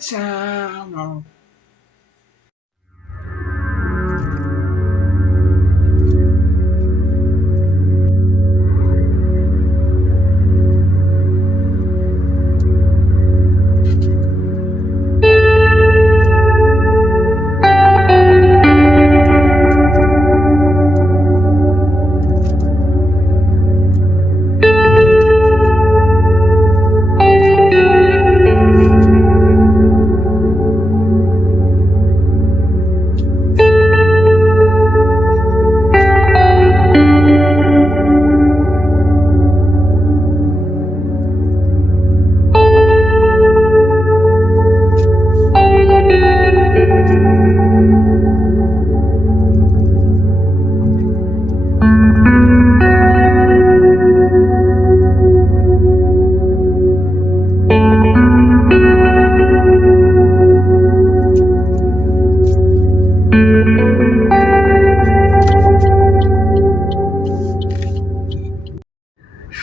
channel.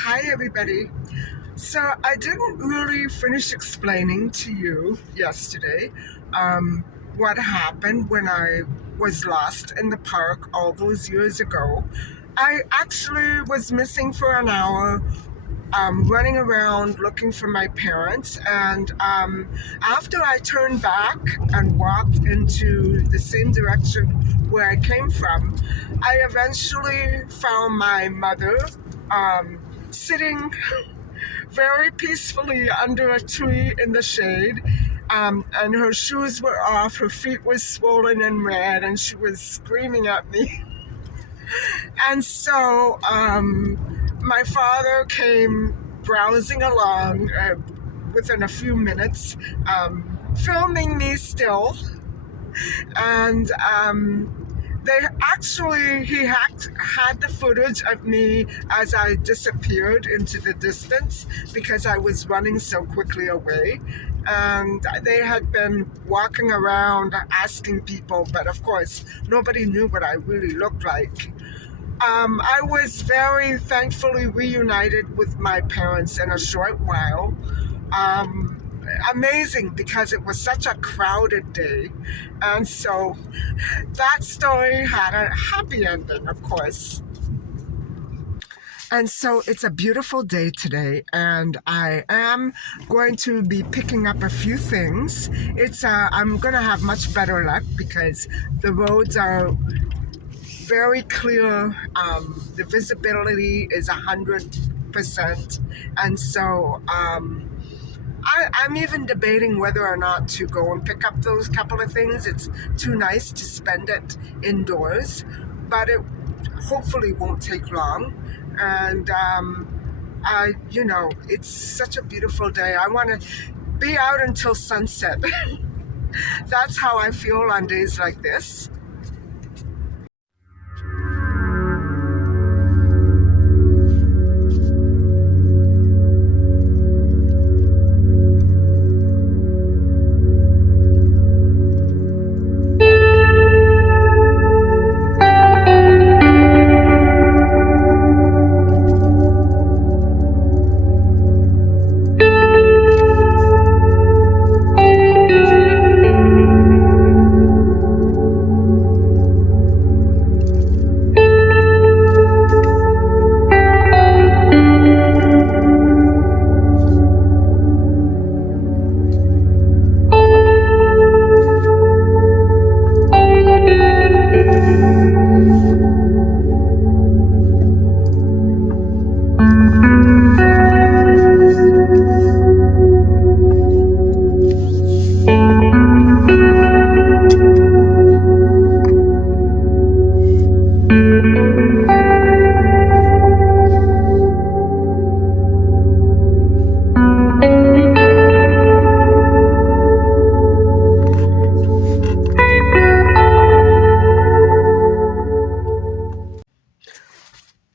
Hi, everybody. So, I didn't really finish explaining to you yesterday um, what happened when I was lost in the park all those years ago. I actually was missing for an hour, running around looking for my parents. And after I turned back and walked into the same direction where I came from, I eventually found my mother um, sitting very peacefully under a tree in the shade. And her shoes were off, her feet were swollen and red, and she was screaming at me. And so my father came browsing along within a few minutes, filming me still. And they actually, he had the footage of me as I disappeared into the distance because I was running so quickly away. And they had been walking around asking people, but of course, nobody knew what I really looked like. I was very thankfully reunited with my parents in a short while. Um, Amazing because it was such a crowded day. And so that story had a happy ending, of course. And so it's a beautiful day today, and I am going to be picking up a few things. I'm going to have much better luck because the roads are very clear. The visibility is 100%, and so I'm even debating whether or not to go and pick up those couple of things. It's too nice to spend it indoors, but it hopefully won't take long. And it's such a beautiful day. I want to be out until sunset. That's how I feel on days like this.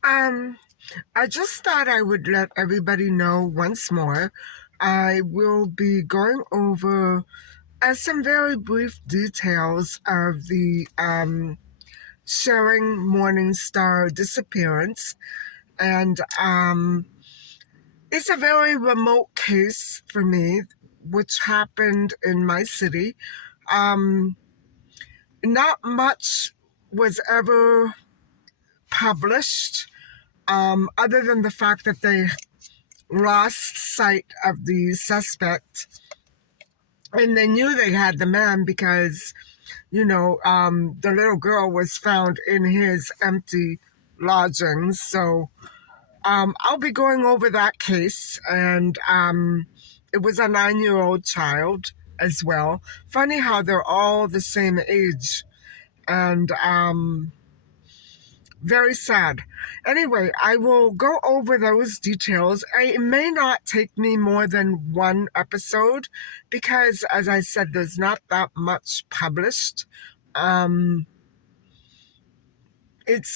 Um, I just thought I would let everybody know once more. I will be going over some very brief details of the Sharing Morningstar disappearance. And it's a very remote case for me. which happened in my city. Um, Not much was ever published, other than the fact that they lost sight of the suspect, and they knew they had the man because, the little girl was found in his empty lodgings. So I'll be going over that case, and it was a 9-year-old child as well. Funny how they're all the same age, and very sad. Anyway, I will go over those details. It may not take me more than one episode because, as I said, there's not that much published. Um, it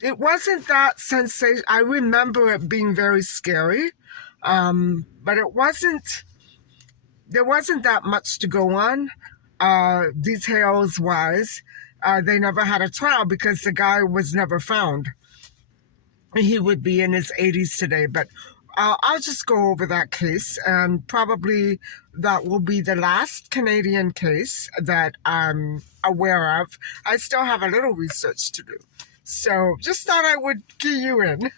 it wasn't that sensation. I remember it being very scary, but it wasn't. There wasn't that much to go on, details wise. They never had a trial because the guy was never found. He would be in his 80s today, but I'll just go over that case, and probably that will be the last Canadian case that I'm aware of. I still have a little research to do. So just thought I would key you in.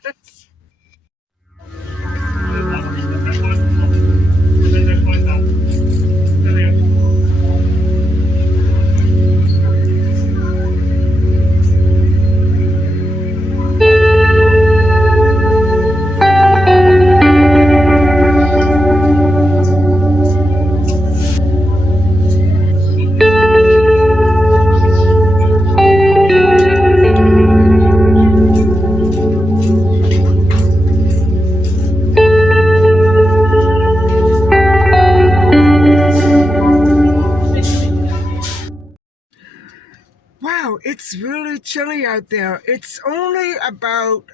Wow, it's really chilly out there. It's only about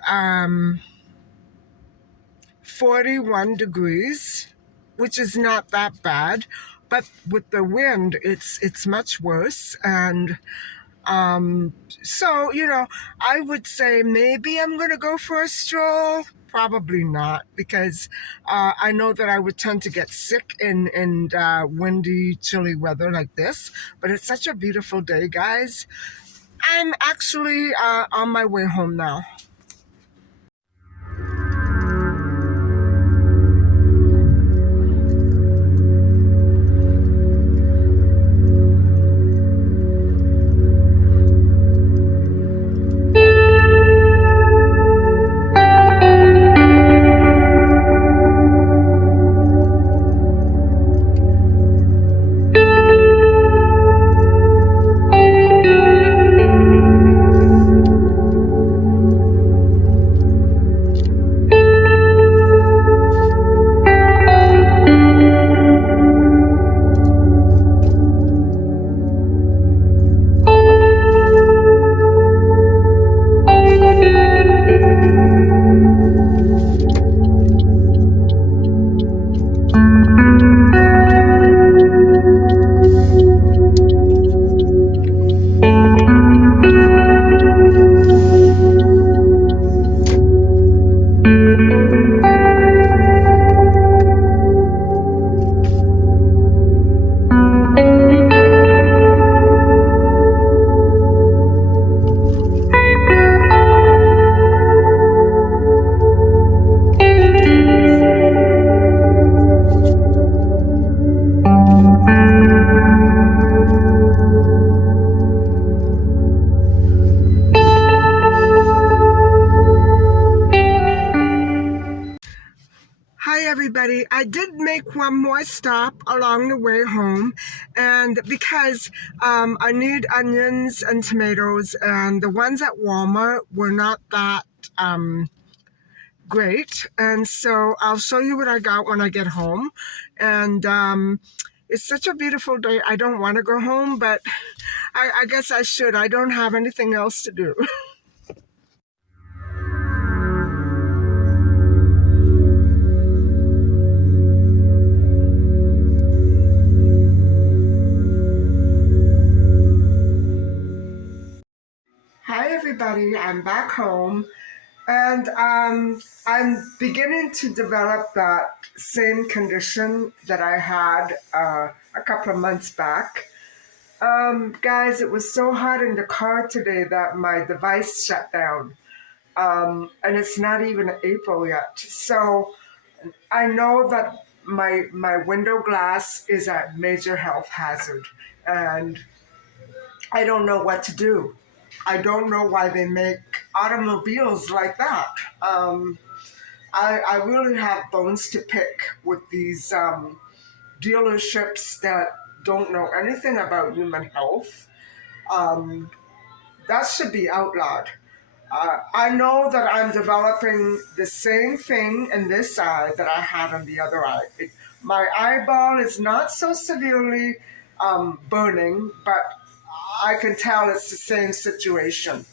41 degrees, which is not that bad. But with the wind, it's much worse. And so, I would say maybe I'm going to go for a stroll. Probably not, because I know that I would tend to get sick in windy, chilly weather like this. But it's such a beautiful day, guys. I'm actually on my way home now. Hi, everybody. I did make one more stop along the way home, and because I need onions and tomatoes, and the ones at Walmart were not that great. And so I'll show you what I got when I get home. And it's such a beautiful day. I don't want to go home, but I guess I should. I don't have anything else to do. Hi, everybody. I'm back home. And I'm beginning to develop that same condition that I had a couple of months back. Guys, it was so hot in the car today that my device shut down. And it's not even April yet. So I know that my window glass is a major health hazard, and I don't know what to do. I don't know why they make automobiles like that. Um, I really have bones to pick with these dealerships that don't know anything about human health. Um, that should be outlawed. I know that I'm developing the same thing in this eye that I had on the other eye. My eyeball is not so severely burning, but I can tell it's the same situation.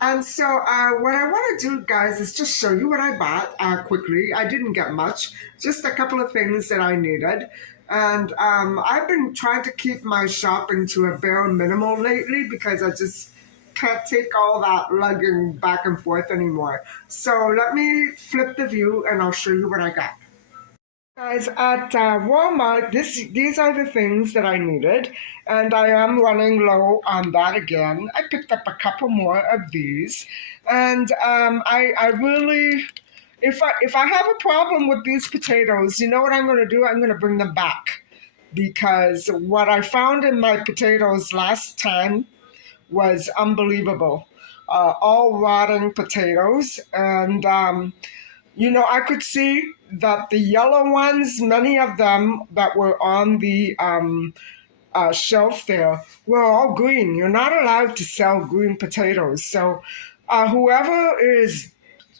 And so, what I want to do, guys, is just show you what I bought quickly. I didn't get much, just a couple of things that I needed. And I've been trying to keep my shopping to a bare minimal lately because I just can't take all that lugging back and forth anymore. So, let me flip the view and I'll show you what I got. Guys, at Walmart, these are the things that I needed, and I am running low on that again. I picked up a couple more of these, and I really, if I have a problem with these potatoes, you know what I'm going to do? I'm going to bring them back because what I found in my potatoes last time was unbelievable. All rotting potatoes, and I could see that the yellow ones, many of them that were on the shelf there, were all green. You're not allowed to sell green potatoes. So, whoever is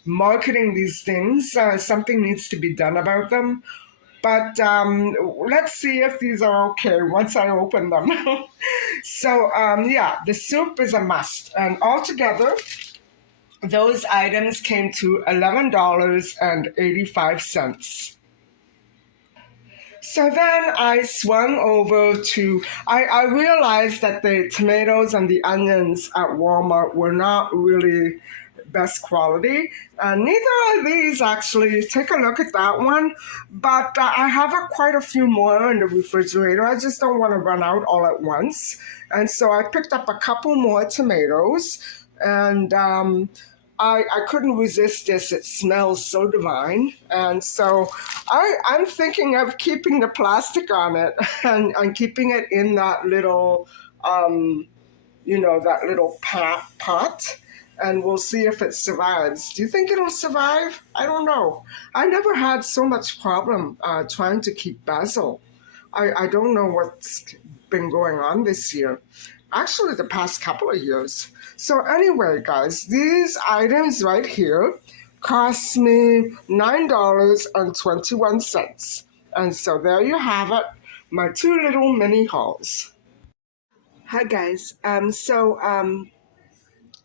marketing these things, something needs to be done about them. But let's see if these are okay once I open them. So, yeah, the soup is a must. And altogether, those items came to $11.85. So then I swung over to, I realized that the tomatoes and the onions at Walmart were not really best quality. Neither are these actually. Take a look at that one. But I have quite a few more in the refrigerator. I just don't want to run out all at once. And so I picked up a couple more tomatoes. And I couldn't resist this. It smells so divine. And so I'm thinking of keeping the plastic on it and keeping it in that little, that little pot. And we'll see if it survives. Do you think it'll survive? I don't know. I never had so much problem trying to keep basil. I don't know what's been going on this year. Actually, the past couple of years. So anyway, guys, these items right here cost me $9.21. And so there you have it, my two little mini hauls. Hi guys.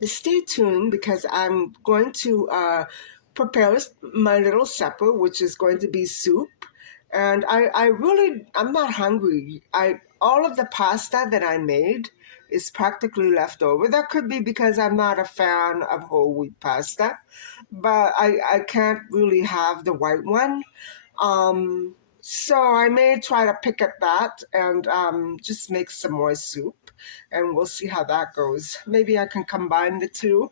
Stay tuned because I'm going to prepare my little supper, which is going to be soup. And I'm not hungry. All of the pasta that I made is practically left over. That could be because I'm not a fan of whole wheat pasta, but I can't really have the white one. So I may try to pick at that and just make some more soup, and we'll see how that goes. Maybe I can combine the two.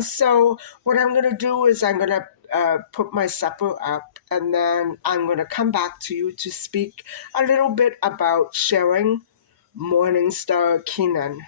So what I'm gonna do is I'm gonna put my supper up, and then I'm gonna come back to you to speak a little bit about sharing Morningstar Keenan.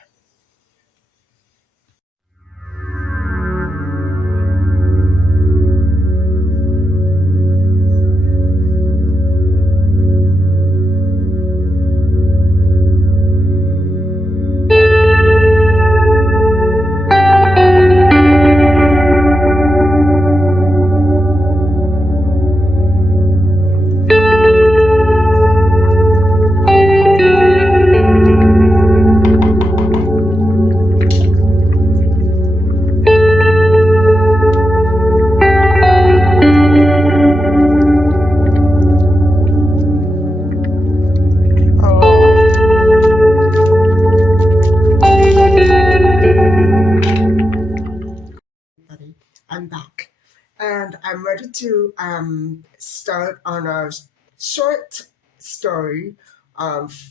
start on a short story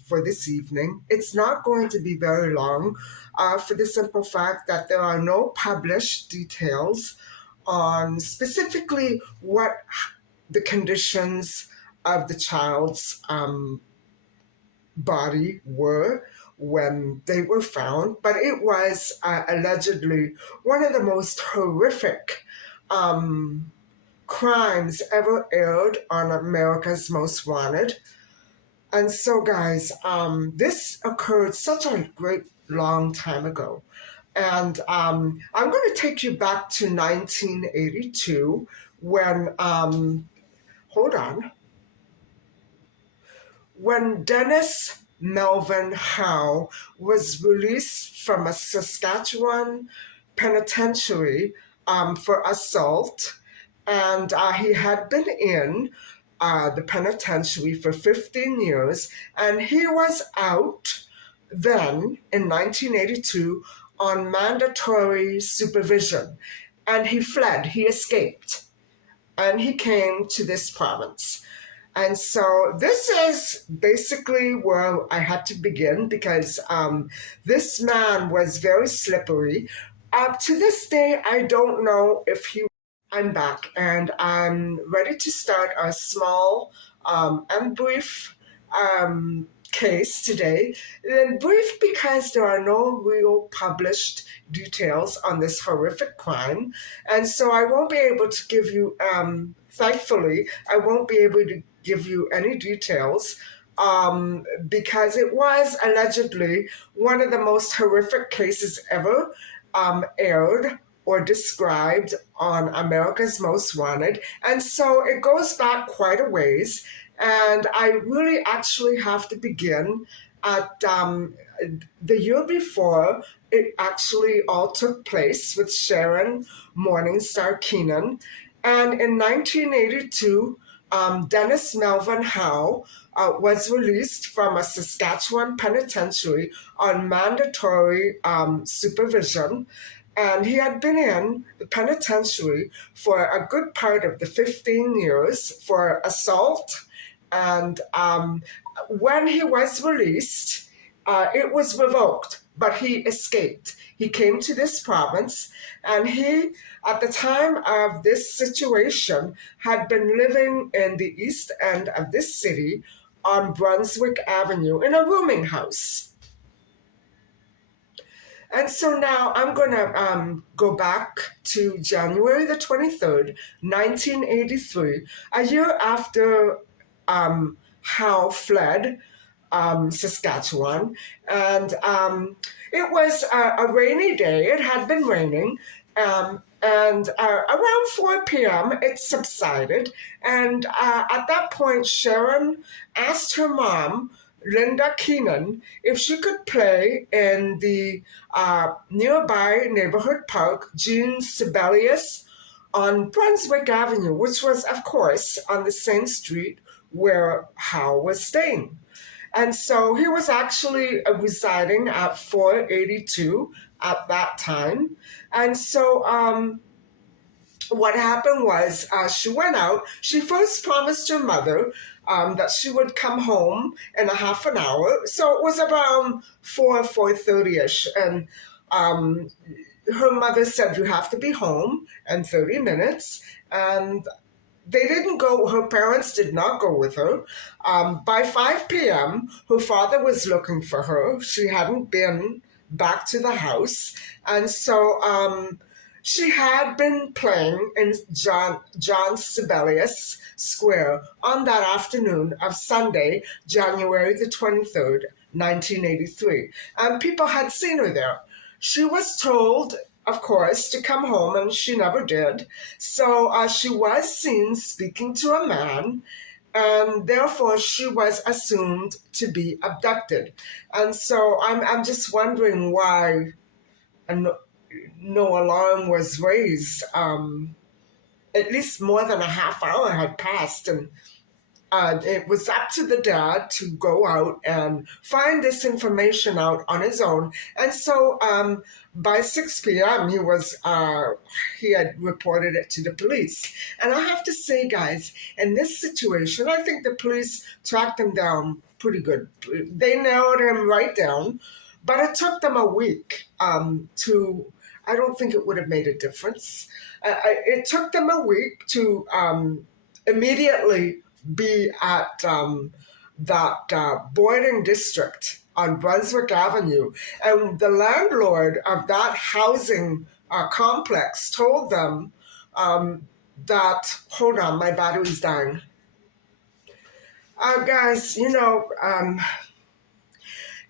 for this evening. It's not going to be very long for the simple fact that there are no published details on specifically what the conditions of the child's body were when they were found, but it was allegedly one of the most horrific crimes ever aired on America's Most Wanted. And so, guys, this occurred such a great long time ago. And I'm going to take you back to 1982 when, hold on, when Dennis Melvin Howe was released from a Saskatchewan penitentiary for assault, and he had been in the penitentiary for 15 years, and he was out then in 1982 on mandatory supervision. And he fled, he escaped, and he came to this province. And so this is basically where I had to begin because this man was very slippery. To this day, I don't know if he. I'm back and I'm ready to start a small and brief case today. And brief because there are no real published details on this horrific crime. And so I won't be able to give you, thankfully, I won't be able to give you any details because it was allegedly one of the most horrific cases ever aired or described on America's Most Wanted. And so it goes back quite a ways. And I really actually have to begin at the year before it actually all took place with Sharin Morningstar Keenan. And in 1982, Dennis Melvin Howe was released from a Saskatchewan penitentiary on mandatory supervision. And he had been in the penitentiary for a good part of the 15 years for assault. And when he was released, it was revoked, but he escaped. He came to this province, and he, at the time of this situation, had been living in the east end of this city on Brunswick Avenue in a rooming house. And so now I'm going to go back to January the 23rd, 1983, a year after Howe fled Saskatchewan. And it was a rainy day. It had been raining. And around 4 p.m., it subsided. And at that point, Sharon asked her mom, Linda Keenan, if she could play in the nearby neighborhood park, Jean Sibelius, on Brunswick Avenue, which was, of course, on the same street where Howe was staying. And so he was actually residing at 482 at that time. And so what happened was she went out. She first promised her mother that she would come home in a half an hour. So it was around 4:30ish. And her mother said, you have to be home in 30 minutes. And they didn't go, her parents did not go with her. By 5 p.m., her father was looking for her. She hadn't been back to the house. And so she had been playing in John Sibelius Square on that afternoon of Sunday, January the 23rd, 1983. And people had seen her there. She was told, of course, to come home, and she never did. So she was seen speaking to a man, and therefore she was assumed to be abducted. And so I'm just wondering why no alarm was raised. At least more than a half hour had passed, and it was up to the dad to go out and find this information out on his own. And so by 6 p.m., he had reported it to the police. And I have to say, guys, in this situation, I think the police tracked him down pretty good. They narrowed him right down, but it took them a week to. I don't think it would have made a difference. It took them a week to immediately be at that boarding district on Brunswick Avenue. And the landlord of that housing complex told them that, hold on, my battery's dying. Guys,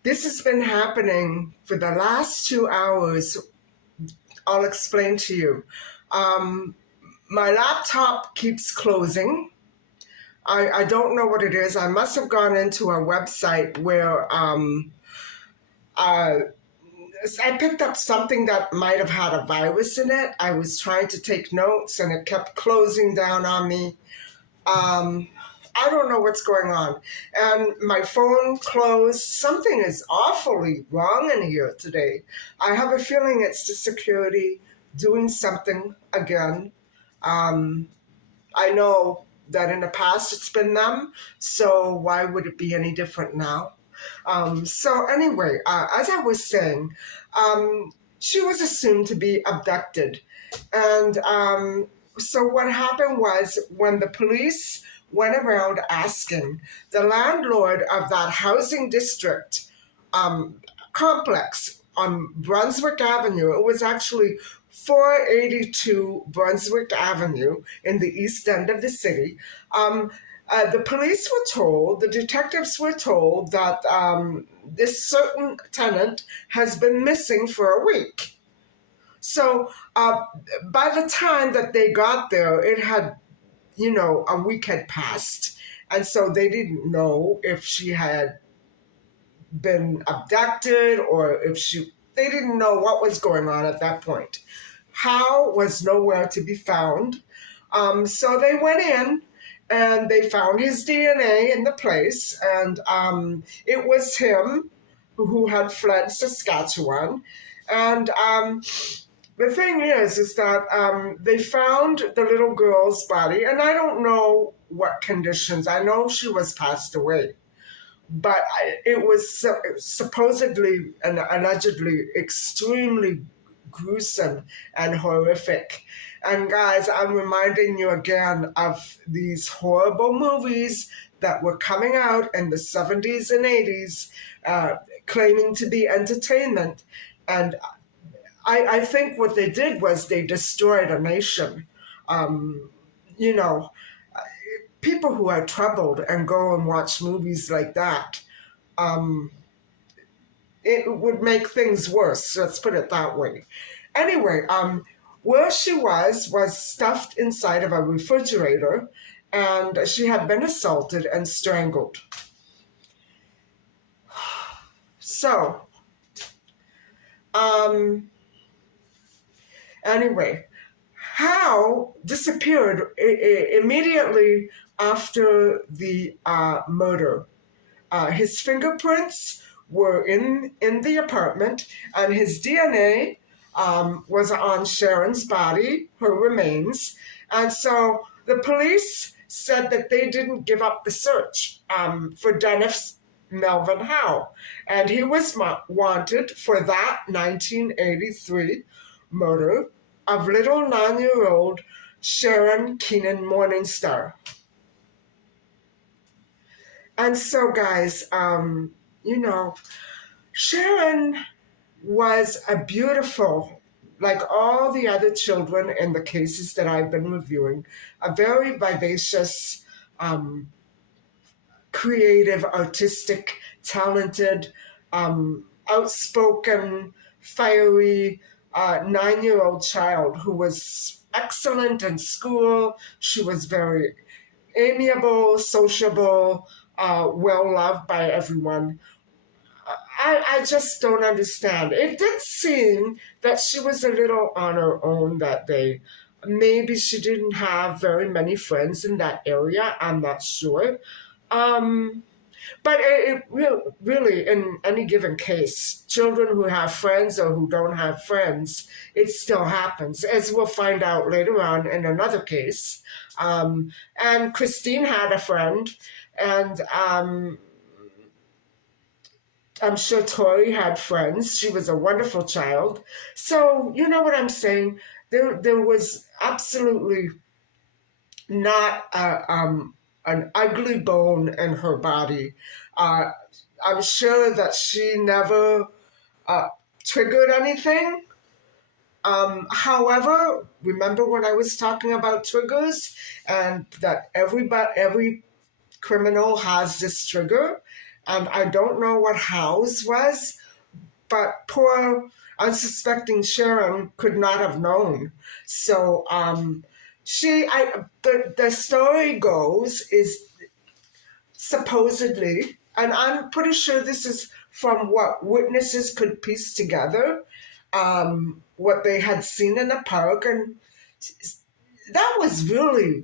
this has been happening for the last 2 hours. I'll explain to you. My laptop keeps closing. I don't know what it is. I must have gone into a website where I picked up something that might have had a virus in it. I was trying to take notes and it kept closing down on me. I don't know what's going on. And my phone closed. Something is awfully wrong in here today. I have a feeling it's the security doing something again. I know that in the past it's been them, so why would it be any different now? So anyway, as I was saying, she was assumed to be abducted. And so what happened was when the police went around asking, the landlord of that housing district um, complex on Brunswick Avenue, it was actually 482 Brunswick Avenue in the east end of the city. The police were told, the detectives were told that this certain tenant has been missing for a week. So by the time that they got there, it had, a week had passed. And so they didn't know if she had been abducted or if they didn't know what was going on at that point. Hal was nowhere to be found. So they went in and they found his DNA in the place, and it was him who had fled Saskatchewan. And the thing is that they found the little girl's body, and I don't know what conditions. I know she was passed away, but it was supposedly and allegedly extremely gruesome and horrific. And guys, I'm reminding you again of these horrible movies that were coming out in the 70s and 80s, claiming to be entertainment. And I think what they did was they destroyed a nation. Um, you know, People who are troubled and go and watch movies like that, um, it would make things worse. Let's put it that way. Anyway, where she was stuffed inside of a refrigerator, and she had been assaulted and strangled. So, um, anyway, Hal disappeared immediately after the murder. His fingerprints were in the apartment, and his DNA was on Sharon's body, her remains. And so the police said that they didn't give up the search for Dennis Melvin Howe. And he was wanted for that 1983 murder of little 9-year-old Sharon Keenan Morningstar. And so, guys, Sharon was a beautiful, like all the other children in the cases that I've been reviewing, a very vivacious, creative, artistic, talented, outspoken, fiery 9-year-old child who was excellent in school. She was very amiable, sociable, well loved by everyone. I just don't understand. It did seem that she was a little on her own that day. Maybe she didn't have very many friends in that area. I'm not sure. Um, but really, in any given case, children who have friends or who don't have friends, it still happens, as we'll find out later on in another case. And Christine had a friend, and I'm sure Tori had friends. She was a wonderful child. So, you know what I'm saying? There was absolutely not an ugly bone in her body. Uh, I'm sure that she never uh, triggered anything. However, remember when I was talking about triggers and that every criminal has this trigger, and I don't know what Howe's was, but poor unsuspecting Sharon could not have known. So the story goes is supposedly, and I'm pretty sure this is from what witnesses could piece together, what they had seen in the park, and that was really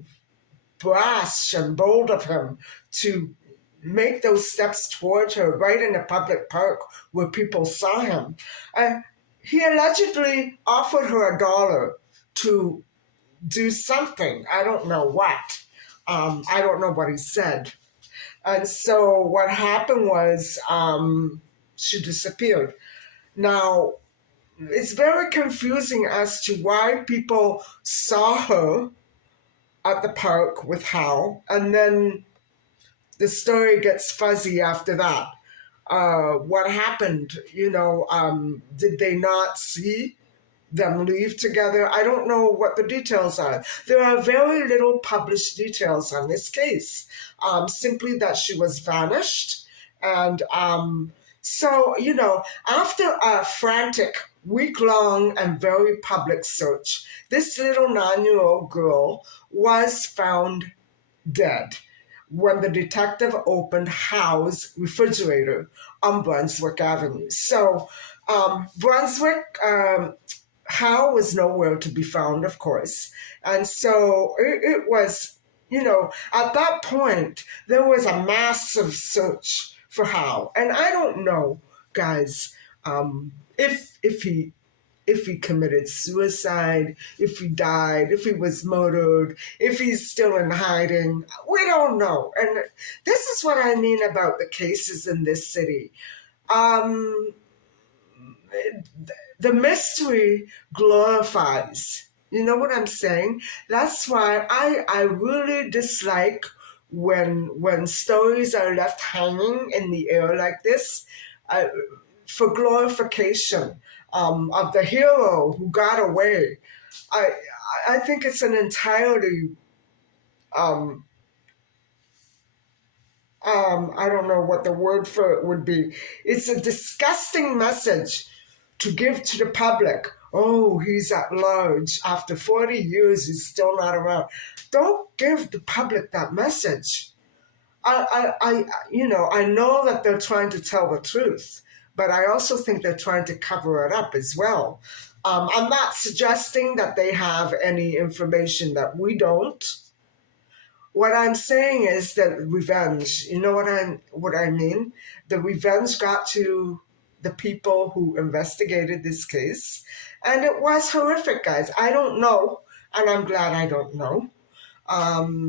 brash and bold of him to make those steps towards her right in a public park where people saw him. Uh, he allegedly offered her $1 to do something. I don't know what. I don't know what he said. And so what happened was she disappeared. Now, it's very confusing as to why people saw her at the park with Hal, and then the story gets fuzzy after that. What happened? Did they not see them leave together? I don't know what the details are. There are very little published details on this case, simply that she was vanished. And after a frantic week long and very public search, this little 9-year-old girl was found dead when the detective opened Howe's refrigerator on Brunswick Avenue. So, Brunswick, Howe was nowhere to be found, of course. And so it was, at that point, there was a massive search for Howe. And I don't know, guys, if he committed suicide, if he died, if he was murdered, if he's still in hiding. We don't know. And this is what I mean about the cases in this city. Um, the mystery glorifies. You know what I'm saying? That's why I really dislike when stories are left hanging in the air like this, uh, for glorification of the hero who got away. I I think it's an entirely um, I don't know what the word for it would be. It's a disgusting message to give to the public. Oh, he's at large. After 40 years, he's still not around. Don't give the public that message. I know that they're trying to tell the truth, but I also think they're trying to cover it up as well. I'm not suggesting that they have any information that we don't. What I'm saying is that revenge. You know what I mean? The revenge got to the people who investigated this case, and it was horrific, guys. I don't know, and I'm glad I don't know,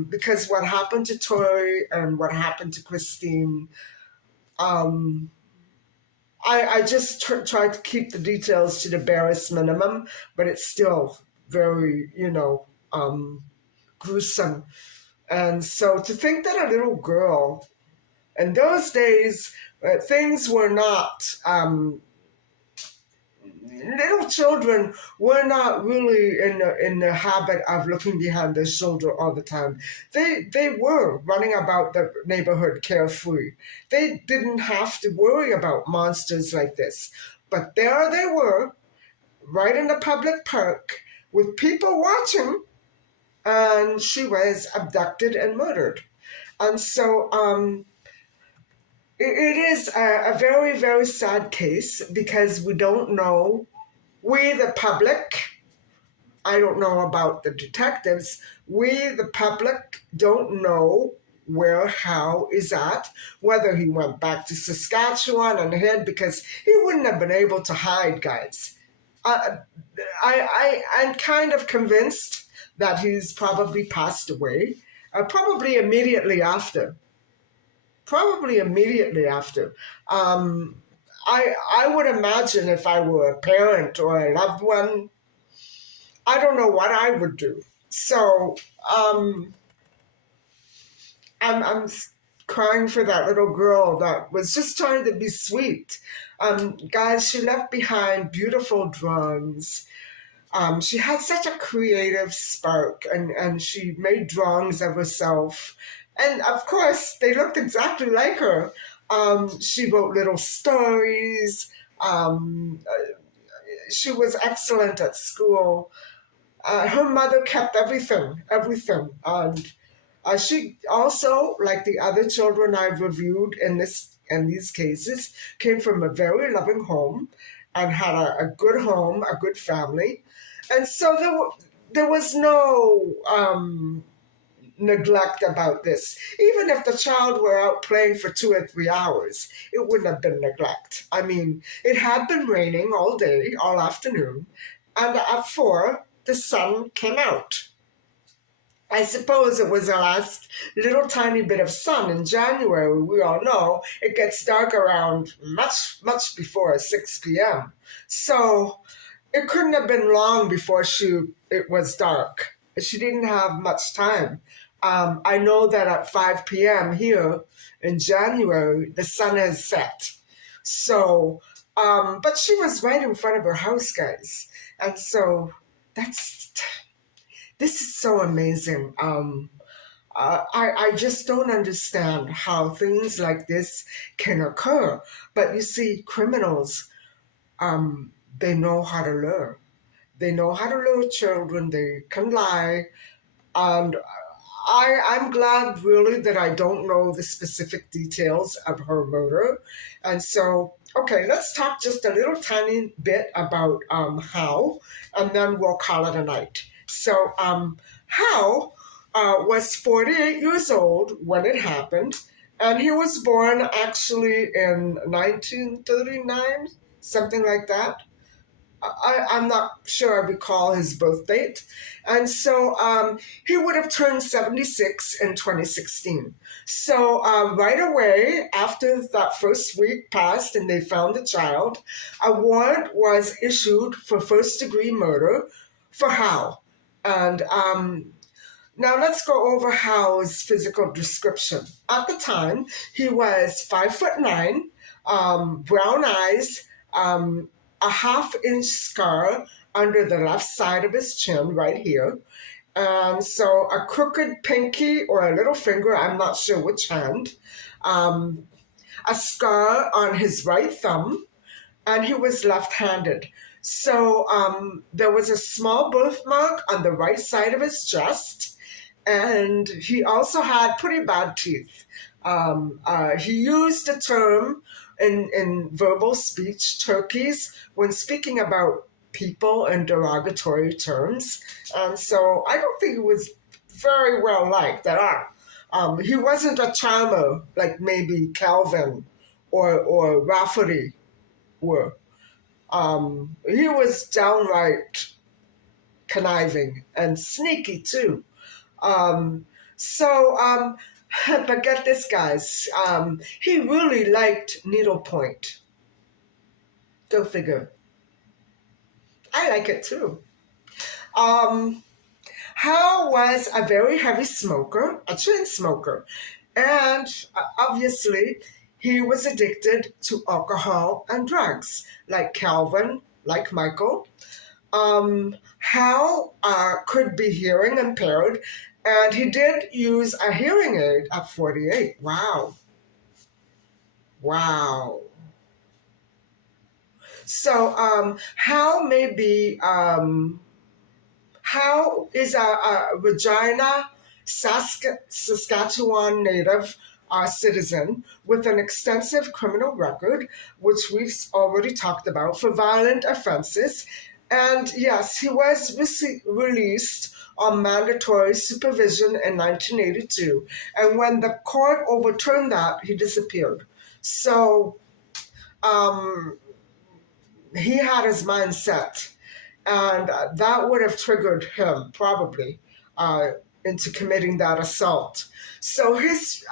because what happened to Tori and what happened to Christine, um, I just try to keep the details to the barest minimum, but it's still very, gruesome. And so to think that a little girl, in those days, things were not, little children were not really in the habit of looking behind their shoulder all the time. They were running about the neighborhood carefree. They didn't have to worry about monsters like this. But there they were, right in the public park, with people watching, and she was abducted and murdered. And so it is a very, very sad case because we don't know, we, the public, I don't know about the detectives. We, the public, don't know where Hal is at, whether he went back to Saskatchewan and hid, because he wouldn't have been able to hide, guys. Uh, I'm kind of convinced that he's probably passed away, probably immediately after. Probably immediately after. Um, I would imagine if I were a parent or a loved one, I don't know what I would do. So um, I'm crying for that little girl that was just trying to be sweet. Guys, she left behind beautiful drawings. She had such a creative spark, and she made drawings of herself. And of course, they looked exactly like her. She wrote little stories. She was excellent at school. Her mother kept everything, everything. And she also, like the other children I've reviewed in these cases, came from a very loving home and had a good home, a good family, and so there was no neglect about this. Even if the child were out playing for 2 or 3 hours, it wouldn't have been neglect. I mean, it had been raining all day, all afternoon, and at 4, the sun came out. I suppose it was the last little tiny bit of sun in January. We all know it gets dark around much before 6 p.m. So it couldn't have been long before it was dark. She didn't have much time. I know that at 5 p.m. here in January, the sun has set. So, but she was right in front of her house, guys. And so that's this is so amazing. I just don't understand how things like this can occur. But you see, criminals, they know how to lure. They know how to lure children. They can lie. And I'm glad really that I don't know the specific details of her murder. And so, okay, let's talk just a little tiny bit about Hal, and then we'll call it a night. So, Hal was 48 years old when it happened, and he was born actually in 1939, something like that. I'm not sure I recall his birth date. And so he would have turned 76 in 2016. So right away, after that first week passed and they found the child, a warrant was issued for first degree murder for Hal. And now let's go over Hal's physical description. At the time, he was 5'9", brown eyes, a half-inch scar under the left side of his chin, right here. So a crooked pinky or a little finger, I'm not sure which hand, um, a scar on his right thumb, and he was left-handed. So there was a small birthmark on the right side of his chest, and he also had pretty bad teeth. He used the term in verbal speech, turkeys, when speaking about people in derogatory terms. And so I don't think he was very well liked at all. He wasn't a charmer like maybe Calvin or Rafferty were. He was downright conniving and sneaky too. Um, so, but get this, guys. He really liked needlepoint. Go figure. I like it too. Um, Hal was a very heavy smoker, a chain smoker, and obviously he was addicted to alcohol and drugs, like Calvin, like Michael. Hal could be hearing impaired, and he did use a hearing aid at 48. Wow. Wow. So, Hal is a Regina, Saskatchewan native citizen with an extensive criminal record, which we've already talked about, for violent offenses. And yes, he was released on mandatory supervision in 1982. And when the court overturned that, he disappeared. So um, he had his mind set, and that would have triggered him probably uh, into committing that assault. So his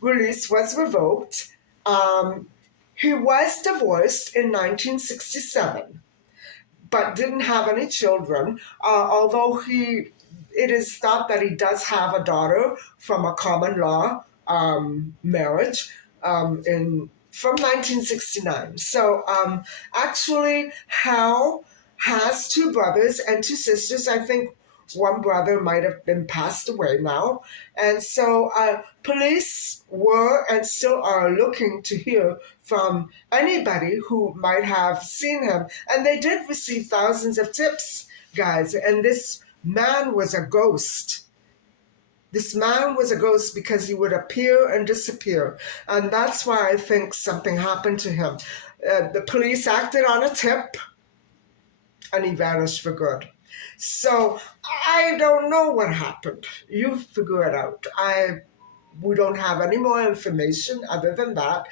release was revoked. Um, he was divorced in 1967 but didn't have any children. Although it is thought that he does have a daughter from a common law marriage in from 1969. So actually, Hal has two brothers and two sisters. I think one brother might have been passed away now. And so police were and still are looking to hear from anybody who might have seen him. And they did receive thousands of tips, guys. And this man was a ghost. This man was a ghost because he would appear and disappear. And that's why I think something happened to him. The police acted on a tip and he vanished for good. So I don't know what happened. You figure it out. We don't have any more information other than that.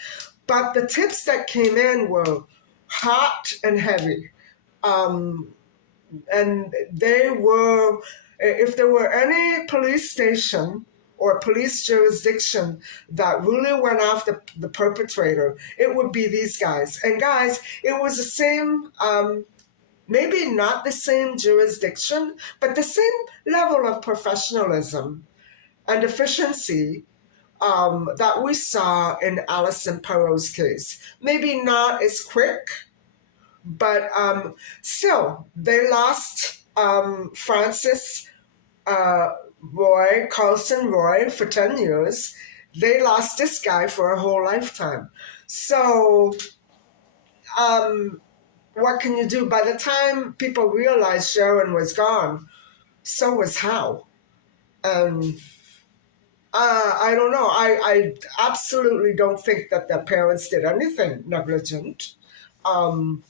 But the tips that came in were hot and heavy. Um, and they were, if there were any police station or police jurisdiction that really went after the perpetrator, it would be these guys. And guys, it was the same, maybe not the same jurisdiction, but the same level of professionalism and efficiency that we saw in Alison Perot's case. Maybe not as quick, but still, they lost Francis Carlson Roy, for 10 years. They lost this guy for a whole lifetime. So, what can you do? By the time people realized Sharon was gone, so was Hal. And I don't know. I absolutely don't think that their parents did anything negligent. Um,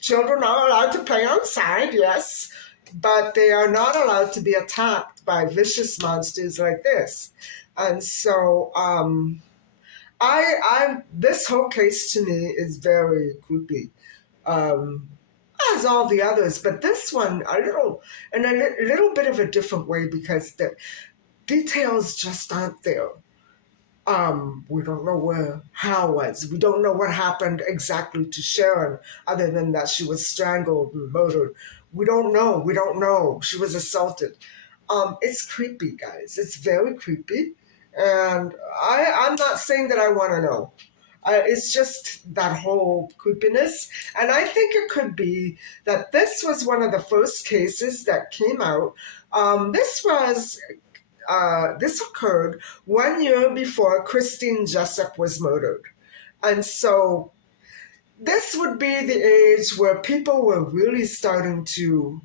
children are allowed to play outside, yes, but they are not allowed to be attacked by vicious monsters like this. And so, this whole case to me is very creepy, um, as all the others, but this one in a little bit of a different way because the details just aren't there. We don't know where Hal was. We don't know what happened exactly to Sharon, other than that she was strangled and murdered. We don't know. We don't know. She was assaulted. It's creepy, guys. It's very creepy. And I'm not saying that I want to know. It's just that whole creepiness. And I think it could be that this was one of the first cases that came out. This occurred 1 year before Christine Jessup was murdered. And so this would be the age where people were really starting to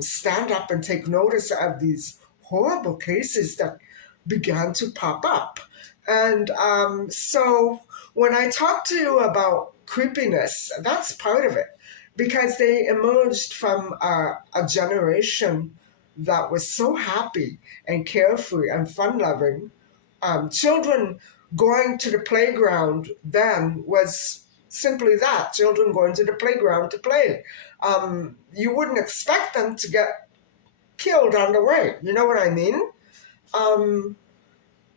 stand up and take notice of these horrible cases that began to pop up. And so when I talk to you about creepiness, that's part of it because they emerged from a generation that was so happy and carefree and fun loving. Children going to the playground then was simply that, children going to the playground to play. You wouldn't expect them to get killed on the way. You know what I mean? Um,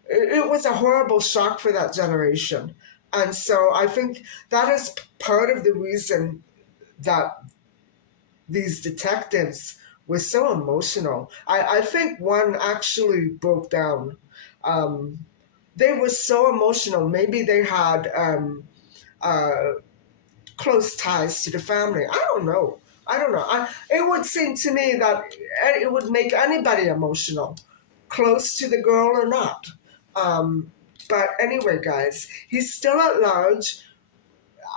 it was a horrible shock for that generation. And so I think that is part of the reason that these detectives were so emotional. I think one actually broke down. Um, they were so emotional. Maybe they had uh, close ties to the family. I don't know. It would seem to me that it would make anybody emotional, close to the girl or not. Um, but anyway, guys, he's still at large.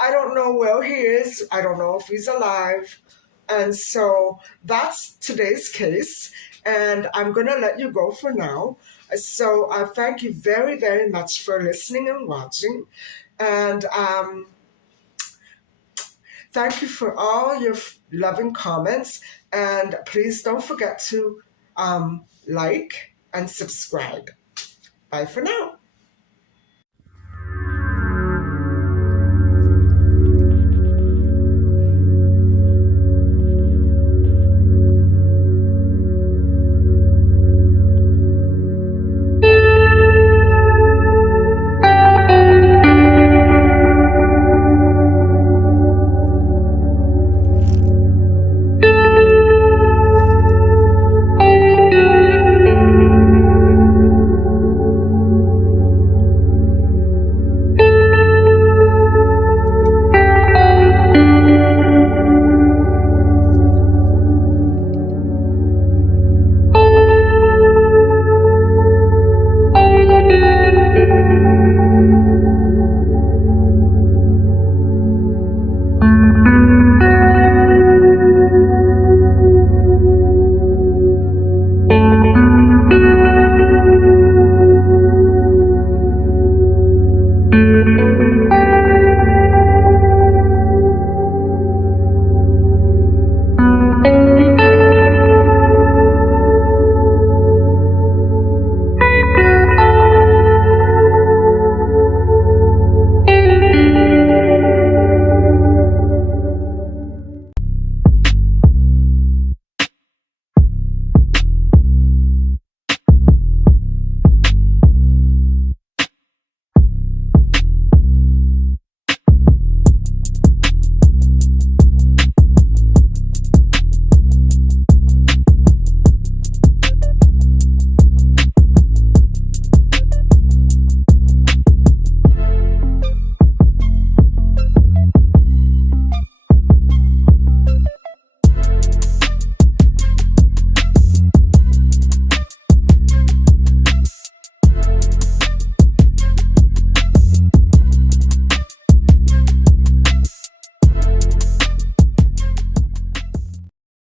I don't know where he is. I don't know if he's alive. And so that's today's case. And I'm going to let you go for now. So I thank you very, very much for listening and watching. And Thank you for all your loving comments, and please don't forget to like and subscribe. Bye for now.